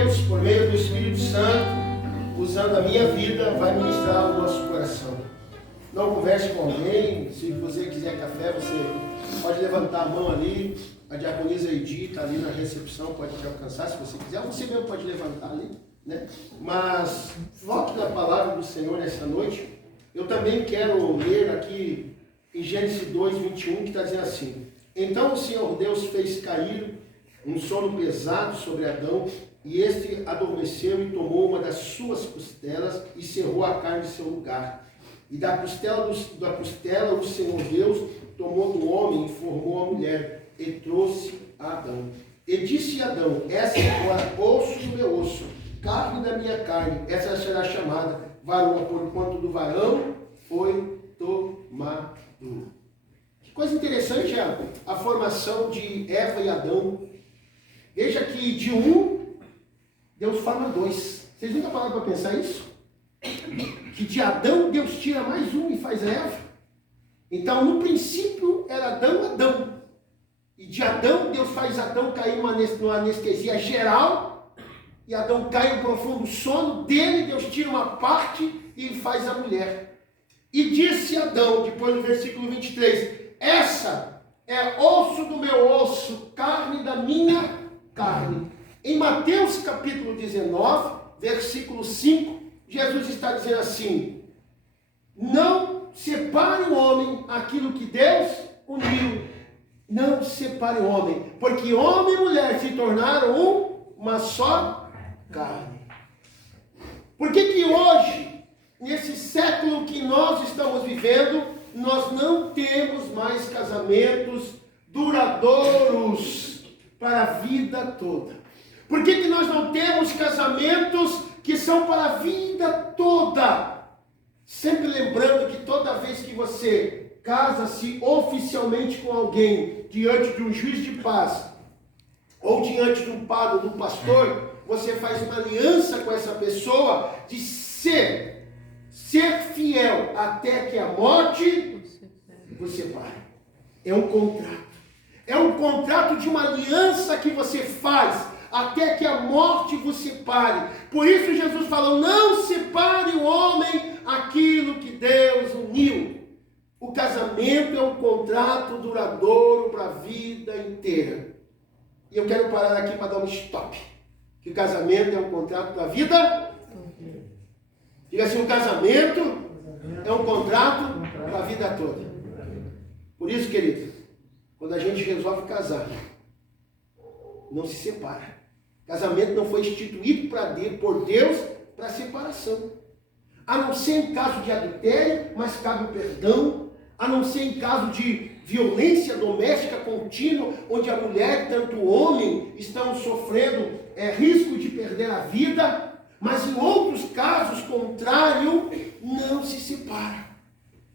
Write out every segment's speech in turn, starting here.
Deus, por meio do Espírito Santo, usando a minha vida, vai ministrar o nosso coração. Não converse com alguém. Se você quiser café, você pode levantar a mão ali. A diaconisa Edith está ali na recepção, pode te alcançar se você quiser. Você mesmo pode levantar ali, né? Mas foque na palavra do Senhor nessa noite. Eu também quero ler aqui em Gênesis 2, 21, que está dizendo assim: então o Senhor Deus fez cair um sono pesado sobre Adão, e este adormeceu e tomou uma das suas costelas e cerrou a carne de seu lugar. E da costela o Senhor Deus tomou do homem e formou a mulher, e trouxe a Adão. E disse a Adão: essa é o osso do meu osso, carne da minha carne, essa será chamada varoa, porquanto do varão foi tomado. Que coisa interessante a formação de Eva e Adão. Veja que de um, Deus forma dois. Vocês nunca pararam para pensar isso? Que de Adão, Deus tira mais um e faz Eva. Então, no princípio, era Adão. E de Adão, Deus faz Adão cair numa anestesia geral. E Adão cai em um profundo sono. Dele, Deus tira uma parte e faz a mulher. E disse Adão, depois no versículo 23, essa é osso do meu osso, carne da minha carne. Em Mateus capítulo 19, versículo 5, Jesus está dizendo assim: não separe o homem aquilo que Deus uniu. Não separe o homem, porque homem e mulher se tornaram uma só carne. Por que hoje, nesse século que nós estamos vivendo, nós não temos mais casamentos duradouros para a vida toda? Por que nós não temos casamentos que são para a vida toda? Sempre lembrando que toda vez que você casa-se oficialmente com alguém diante de um juiz de paz ou diante de um padre ou de um pastor, você faz uma aliança com essa pessoa de ser fiel até que a morte você separe. É um contrato. É um contrato de uma aliança que você faz até que a morte vos separe. Por isso Jesus falou: não separe o homem aquilo que Deus uniu. O casamento é um contrato duradouro para a vida inteira. E eu quero parar aqui para dar um stop. Que o casamento é um contrato para a vida. Diga assim: o casamento é um contrato para a vida toda. Por isso, querido, quando a gente resolve casar, não se separa. Casamento não foi instituído por Deus para separação. A não ser em caso de adultério, mas cabe o perdão. A não ser em caso de violência doméstica contínua, onde a mulher, tanto o homem, estão sofrendo risco de perder a vida. Mas em outros casos contrários, não se separa.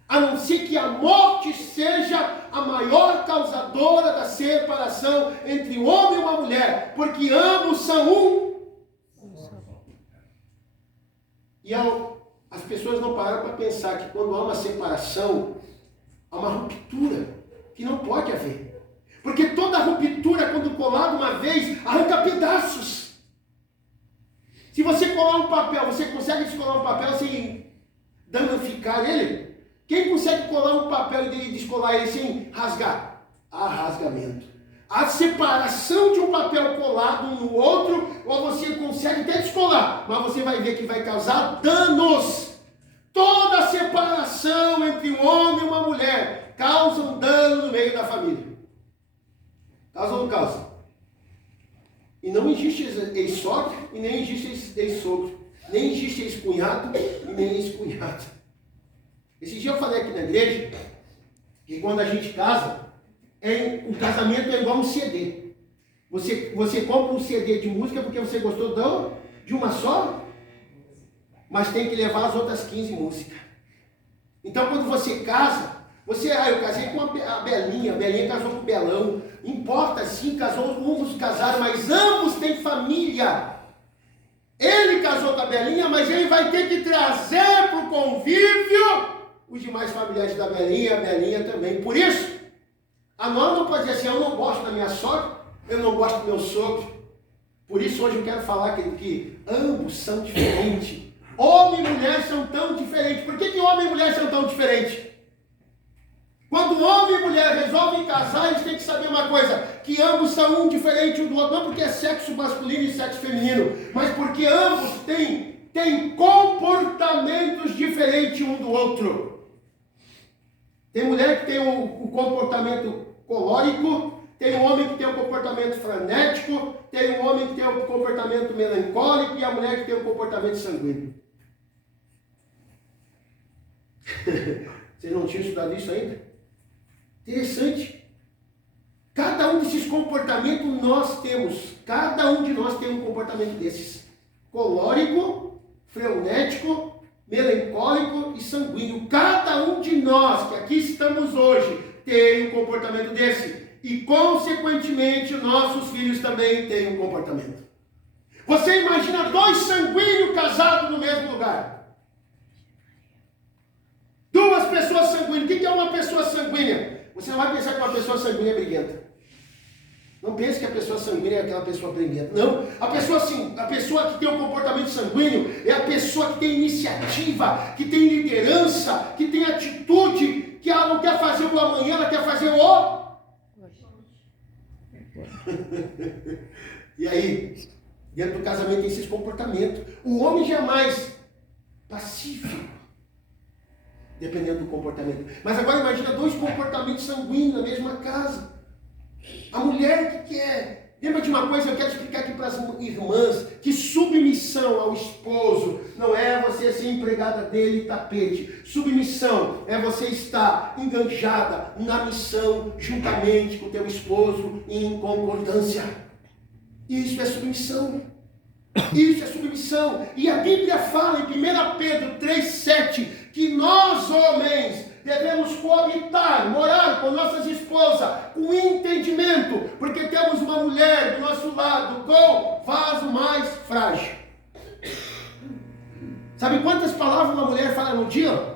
A não ser que a morte seja a maior causadora da separação entre um homem e uma mulher, porque ambos são um. E as pessoas não pararam para pensar que quando há uma separação, há uma ruptura que não pode haver. Porque toda ruptura, quando colada uma vez, arranca pedaços. Se você colar um papel, você consegue descolar um papel sem danificar ele? Quem consegue colar um papel e descolar ele sem rasgar? Há rasgamento. A separação de um papel colado um no outro, ou você consegue até descolar, mas você vai ver que vai causar danos. Toda separação entre um homem e uma mulher causa um dano no meio da família. Causa ou não causa? E não existe ex-sogra e nem existe ex-sogro. Nem existe ex-cunhado e nem ex-cunhada. Esse dia eu falei aqui na igreja que quando a gente casa, o casamento é igual um CD. Você compra um CD de música porque você gostou de uma só, mas tem que levar as outras 15 músicas. Então quando você casa, eu casei com a Belinha casou com o Belão. Importa sim, ambos casaram, mas ambos têm família. Ele casou com a Belinha, mas ele vai ter que trazer para o convívio os demais familiares da Belinha, a Belinha também. Por isso, a nora não pode dizer assim: eu não gosto da minha sogra, eu não gosto do meu sogro. Por isso hoje eu quero falar que ambos são diferentes. Homem e mulher são tão diferentes. Por que homem e mulher são tão diferentes? Quando homem e mulher resolvem casar, eles têm que saber uma coisa, que ambos são um diferente um do outro, não porque é sexo masculino e sexo feminino, mas porque ambos têm comportamentos diferentes um do outro. Tem mulher que tem um comportamento colérico, tem um homem que tem um comportamento frenético, tem um homem que tem um comportamento melancólico e a mulher que tem um comportamento sanguíneo. Vocês não tinham estudado isso ainda? Interessante. Cada um desses comportamentos nós temos. Cada um de nós tem um comportamento desses. Colérico, frenético, melancólico e sanguíneo. Cada um de nós que aqui estamos hoje tem um comportamento desse. E, consequentemente, nossos filhos também têm um comportamento. Você imagina dois sanguíneos casados no mesmo lugar. Duas pessoas sanguíneas. O que é uma pessoa sanguínea? Você não vai pensar que uma pessoa sanguínea é briguenta. Não pense que a pessoa sanguínea é aquela pessoa briguenta. Não. A pessoa que tem um comportamento sanguíneo é a pessoa que tem iniciativa, que tem liderança, que tem atitude, que ela não quer fazer o amanhã, ela quer fazer o... E aí, dentro do casamento tem esses comportamentos. O homem já é mais pacífico, dependendo do comportamento. Mas agora imagina dois comportamentos sanguíneos na mesma casa. A mulher que quer... Lembra de uma coisa, eu quero explicar aqui para as irmãs, que submissão ao esposo não é você ser empregada dele e tapete. Submissão é você estar enganjada na missão juntamente com o teu esposo em concordância. Isso é submissão. Isso é submissão. E a Bíblia fala em 1 Pedro 3,7 que nós, homens, devemos coabitar, morar com nossas esposas, com entendimento, porque temos uma mulher do nosso lado com vaso mais frágil. Sabe quantas palavras uma mulher fala no dia?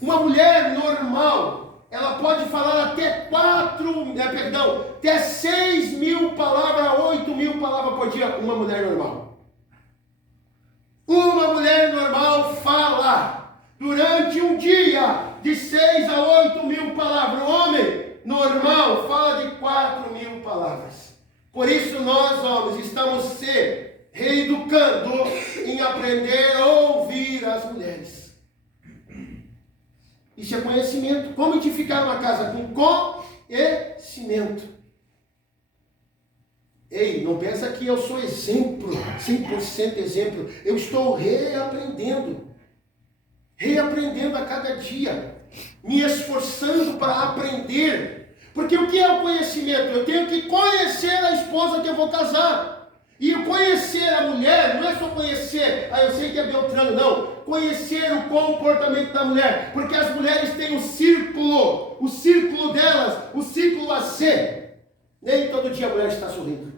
Uma mulher normal, ela pode falar até 6.000 palavras, 8.000 palavras por dia, uma mulher normal. Uma mulher normal fala durante um dia de 6 a 8.000 palavras. O homem normal fala de 4.000 palavras. Por isso nós, homens, estamos se reeducando em aprender a ouvir as mulheres. Isso é conhecimento. Como edificar uma casa? Com conhecimento. Ei, não pensa que eu sou exemplo, 100% exemplo. Eu estou reaprendendo a cada dia, me esforçando para aprender. Porque o que é o conhecimento? Eu tenho que conhecer a esposa que eu vou casar. E conhecer a mulher não é só conhecer, eu sei que é Beltrano, não. Conhecer o comportamento da mulher. Porque as mulheres têm o círculo delas, o círculo a ser. Nem todo dia a mulher está sorrindo.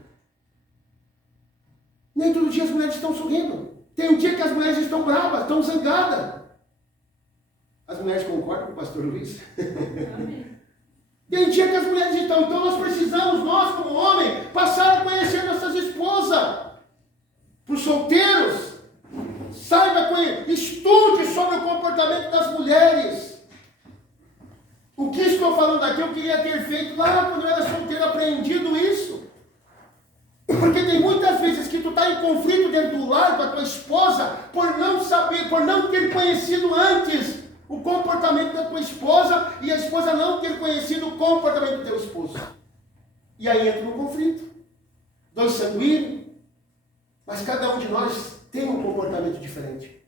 Nem todo dia as mulheres estão sorrindo. Tem um dia que as mulheres estão bravas, estão zangadas. As mulheres concordam com o pastor Luiz? Tem dia que as mulheres estão. Então nós precisamos, nós como homem, passar a conhecer nossas esposas. Para os solteiros, estude sobre o comportamento das mulheres. O que estou falando aqui, eu queria ter feito lá quando eu era solteiro, aprendido isso. Porque tem muitas vezes que tu está em conflito dentro do lar com a tua esposa, por não saber, por não ter conhecido antes o comportamento da tua esposa, e a esposa não ter conhecido o comportamento do teu esposo. E aí entra no conflito. Dois sanguíneos, mas cada um de nós tem um comportamento diferente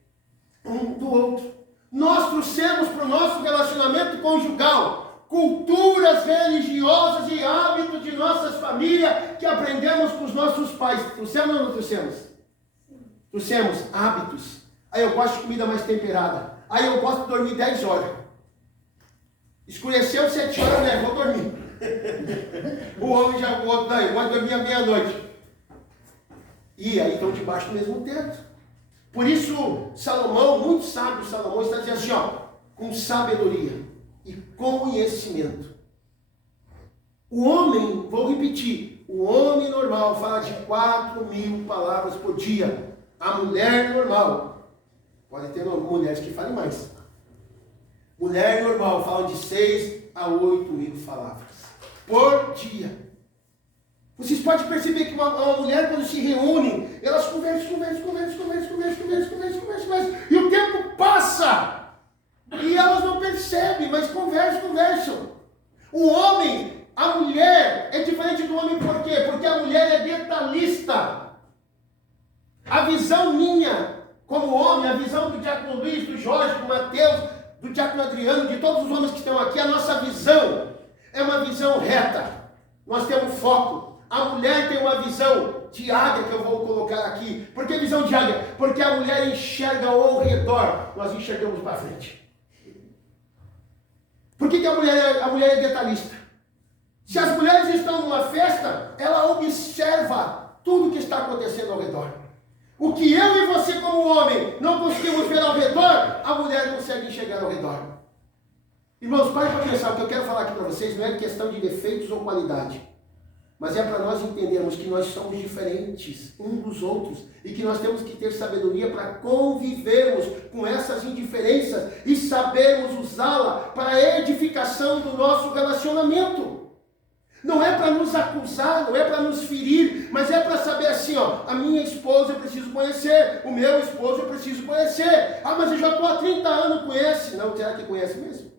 um do outro. Nós trouxemos para o nosso relacionamento conjugal culturas religiosas e hábitos de nossas famílias que aprendemos com os nossos pais. Trouxemos ou não trouxemos? Trouxemos hábitos. Aí eu gosto de comida mais temperada. Aí eu gosto de dormir 10 horas. Escureceu 7 horas, né? Vou dormir. O homem já gosta, não, eu gosto de dormir à meia-noite. E aí estão debaixo do mesmo teto. Por isso, Salomão, muito sábio, Salomão está dizendo assim, ó, com sabedoria e conhecimento. O homem, vou repetir, O homem normal fala de 4.000 palavras por dia. A mulher normal, pode ter mulheres que falem mais. Mulher normal fala de 6 a 8.000 palavras por dia. Vocês podem perceber que uma mulher, quando se reúne, elas conversam. E o tempo passa. E elas não percebem, mas conversam. O homem, a mulher, é diferente do homem por quê? Porque a mulher é detalhista. A visão minha, como homem, a visão do diácono Luiz, do Jorge, do Mateus, do diácono Adriano, de todos os homens que estão aqui, a nossa visão é uma visão reta. Nós temos foco. A mulher tem uma visão de águia, que eu vou colocar aqui. Por que visão de águia? Porque a mulher enxerga ao redor, nós enxergamos para frente. Por que a mulher é detalhista? Se as mulheres estão numa festa, ela observa tudo que está acontecendo ao redor. O que eu e você como homem não conseguimos ver ao redor, a mulher consegue enxergar ao redor. Irmãos, pare para pensar. O que eu quero falar aqui para vocês não é questão de defeitos ou qualidade. Mas é para nós entendermos que nós somos diferentes uns dos outros e que nós temos que ter sabedoria para convivermos com essas indiferenças e sabermos usá-la para a edificação do nosso relacionamento. Não é para nos acusar, não é para nos ferir, mas é para saber assim, a minha esposa eu preciso conhecer, o meu esposo eu preciso conhecer. Ah, mas eu já estou há 30 anos, conhece? Não, será que conhece mesmo?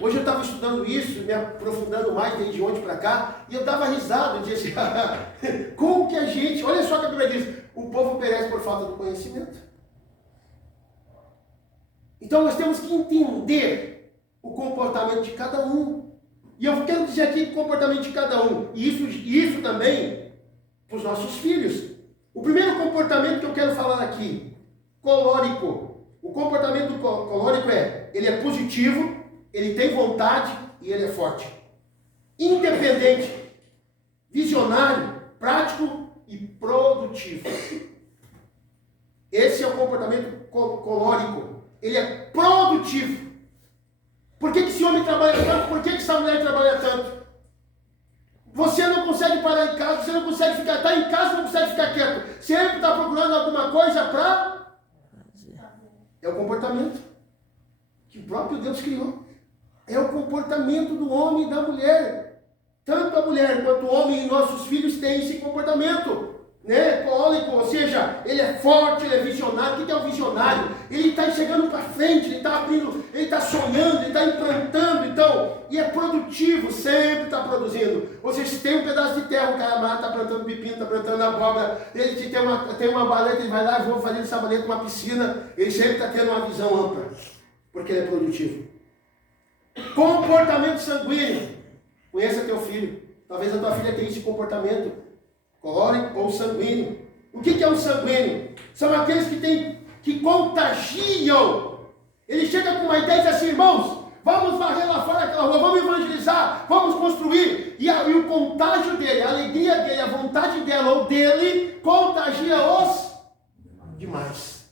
Hoje eu estava estudando isso, me aprofundando mais desde ontem para cá, e eu dava risada, eu dizia assim, como que a gente, olha só o que a Bíblia diz, o povo perece por falta do conhecimento. Então nós temos que entender o comportamento de cada um. E eu quero dizer aqui o comportamento de cada um, e isso também para os nossos filhos. O primeiro comportamento que eu quero falar aqui, colórico. O comportamento colórico ele é positivo, ele tem vontade e ele é forte. Independente, visionário, prático e produtivo. Esse é o comportamento colórico. Ele é produtivo. Por que esse homem trabalha tanto? Por que essa mulher trabalha tanto? Você não consegue parar em casa, você não consegue ficar, está em casa, não consegue ficar quieto. Sempre está procurando alguma coisa para... É o comportamento que o próprio Deus criou. É o comportamento do homem e da mulher. Tanto a mulher quanto o homem e nossos filhos têm esse comportamento. Colórico, ou seja, ele é forte, ele é visionário. O que é o visionário? Ele está chegando para frente, ele está abrindo, ele está sonhando, ele está implantando, então, e é produtivo, sempre está produzindo. Ou seja, se tem um pedaço de terra, o cara está plantando pepino, está plantando abóbora, ele tem uma baleta, ele vai lá, vou fazer dessa baleta uma piscina, ele sempre está tendo uma visão ampla, porque ele é produtivo. Comportamento sanguíneo. Conheça teu filho. Talvez a tua filha tenha esse comportamento colórico ou sanguíneo. O que é um sanguíneo? São aqueles que contagiam. Ele chega com uma ideia e diz assim, irmãos, vamos varrer lá fora daquela rua, vamos evangelizar, vamos construir. E o contágio dele, a alegria dele, a vontade dela ou dele, contagia os demais.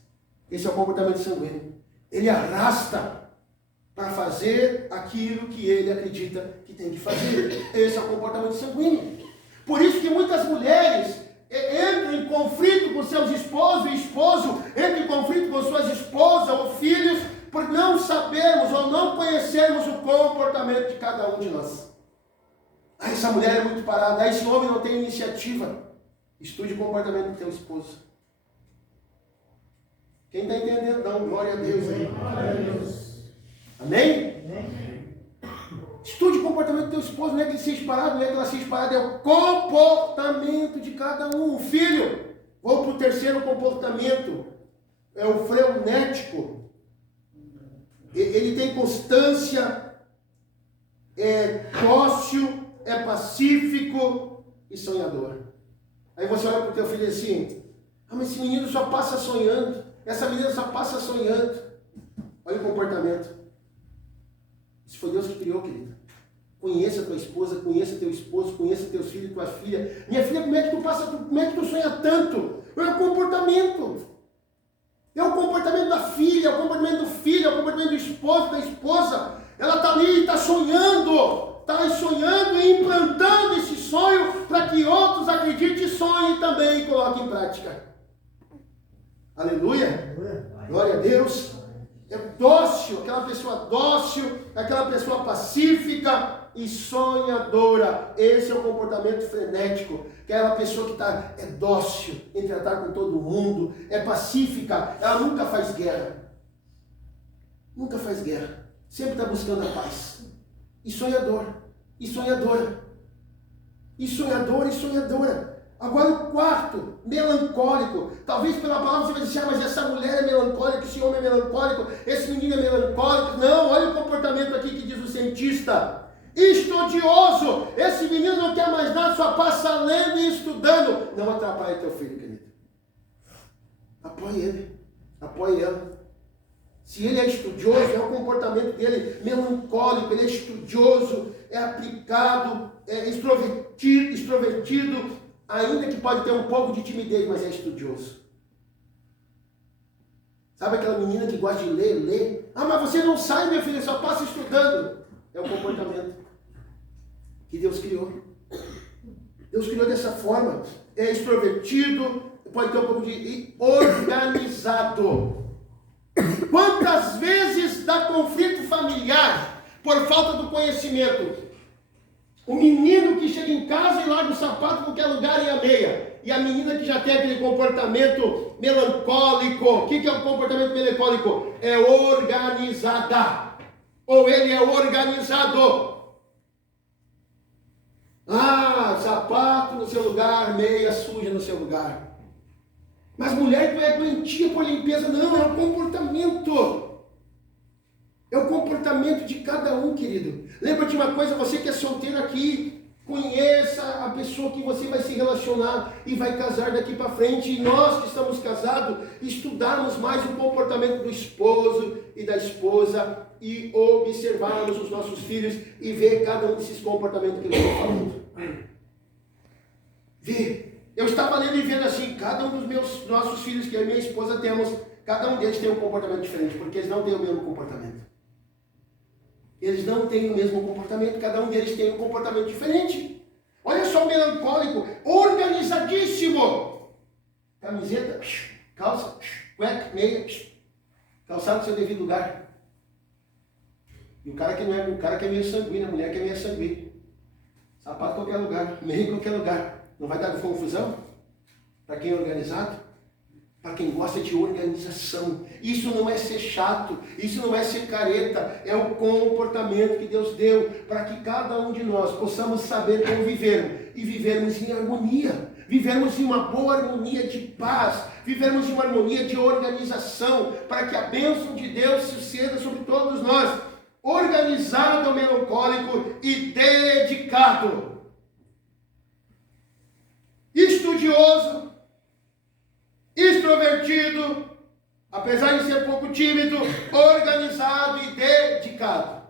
Esse é o comportamento sanguíneo. Ele arrasta para fazer aquilo que ele acredita que tem que fazer. Esse é o comportamento sanguíneo. Por isso que muitas mulheres entram em conflito com seus esposos, e esposo entra em conflito com suas esposas ou filhos, por não sabermos ou não conhecermos o comportamento de cada um de nós. Ah, essa mulher é muito parada, ah, esse homem não tem iniciativa. Estude o comportamento do teu esposo. Quem está entendendo? Dá glória a Deus aí. Glória a Deus. Amém? Amém? Estude o comportamento do teu esposo, não é que ele seja parado, não é que ela seja parada, é o comportamento de cada um. O filho, vou para o terceiro comportamento, é o frenético. Ele tem constância, é dócil, é pacífico e sonhador. Aí você olha para o teu filho assim, mas esse menino só passa sonhando, essa menina só passa sonhando. Olha o comportamento. Isso foi Deus que criou, querida. Conheça a tua esposa, conheça teu esposo, conheça teus filhos e tua filha. Minha filha, como é que tu sonha tanto? É o comportamento. É o comportamento da filha, é o comportamento do filho, é o comportamento do esposo, da esposa. Ela está ali, está sonhando. está sonhando e implantando esse sonho para que outros acreditem, sonhem também e coloquem em prática. Aleluia! Glória a Deus! É dócil, aquela pessoa dócil, aquela pessoa pacífica e sonhadora. Esse é o comportamento frenético. Aquela pessoa que é dócil em tratar com todo mundo, é pacífica, ela nunca faz guerra. Nunca faz guerra. Sempre está buscando a paz. E sonhador, e sonhadora. E sonhador, e sonhadora. Agora o quarto, melancólico. Talvez pela palavra você vai dizer, mas essa mulher é melancólica, esse homem é melancólico, esse menino é melancólico. Não, olha o comportamento aqui que diz o cientista. Estudioso. Esse menino não quer mais nada, só passa lendo e estudando. Não atrapalhe teu filho, querido. Apoie ele, apoie ela. Se ele é estudioso, é o comportamento dele melancólico, ele é estudioso, é aplicado, é extrovertido, ainda que pode ter um pouco de timidez, mas é estudioso. Sabe aquela menina que gosta de ler? Ah, mas você não sai, meu filho, só passa estudando. É o comportamento que Deus criou. Deus criou dessa forma. É extrovertido, pode ter um pouco de organizado. Quantas vezes dá conflito familiar por falta do conhecimento? O menino que chega em casa e larga o sapato em qualquer lugar e a meia. E a menina que já tem aquele comportamento melancólico. O que é o comportamento melancólico? É organizada. Ou ele é organizado. Ah, sapato no seu lugar, meia suja no seu lugar. Mas mulher que é doentia por limpeza, não, é o comportamento. É o comportamento de cada um, querido. Lembra de uma coisa, você que é solteiro aqui, conheça a pessoa que você vai se relacionar e vai casar daqui para frente. E nós que estamos casados, estudarmos mais o comportamento do esposo e da esposa e observarmos os nossos filhos e ver cada um desses comportamentos que eu estou falando. Ver. Eu estava lendo e vendo assim, cada um dos nossos filhos que eu e minha esposa temos, cada um deles tem um comportamento diferente, porque eles não têm o mesmo comportamento. Eles não têm o mesmo comportamento, cada um deles tem um comportamento diferente. Olha só o melancólico, organizadíssimo. Camiseta, calça, cueca, meia, calçado no seu devido lugar. E o cara que é meio sanguíneo, a mulher que é meio sanguínea. Sapato em qualquer lugar, meia em qualquer lugar. Não vai dar confusão? Para quem é organizado? Para quem gosta de organização. Isso não é ser chato, isso não é ser careta, é o comportamento que Deus deu para que cada um de nós possamos saber conviver e vivermos em harmonia, vivermos em uma boa harmonia de paz, vivermos em uma harmonia de organização, para que a bênção de Deus suceda sobre todos nós. Organizado, melancólico e dedicado. Estudioso, extrovertido, apesar de ser pouco tímido, organizado e dedicado.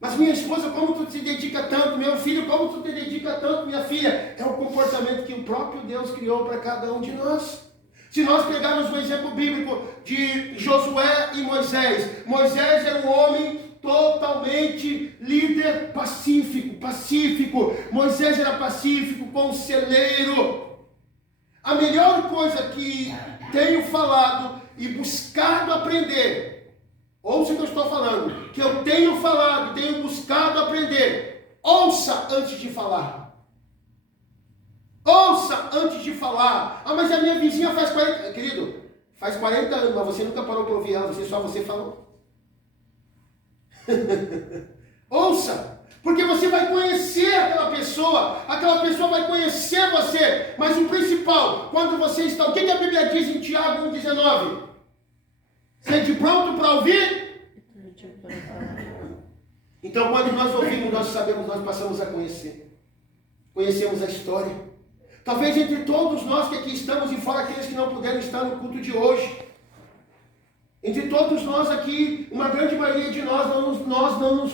Mas minha esposa, como tu te dedica tanto? Meu filho, como tu te dedica tanto? Minha filha, é o comportamento que o próprio Deus criou para cada um de nós. Se nós pegarmos um exemplo bíblico de Josué e Moisés, Moisés era um homem totalmente líder pacífico. Moisés era pacífico, conselheiro. A melhor coisa que tenho falado e buscado aprender, ouça o que eu estou falando, que eu tenho falado, tenho buscado aprender, ouça antes de falar. Ouça antes de falar. Ah, mas a minha vizinha faz 40... Querido, faz 40 anos, mas você nunca parou para ouvir ela, você falou. Ouça, porque você vai conhecer aquela pessoa vai conhecer você, mas o principal, quando você está, o que a Bíblia diz em Tiago 1,19? Sede pronto para ouvir? Então quando nós ouvimos, nós sabemos, nós passamos a conhecer, conhecemos a história. Talvez entre todos nós que aqui estamos e fora aqueles que não puderam estar no culto de hoje, entre todos nós aqui, uma grande maioria de nós não nos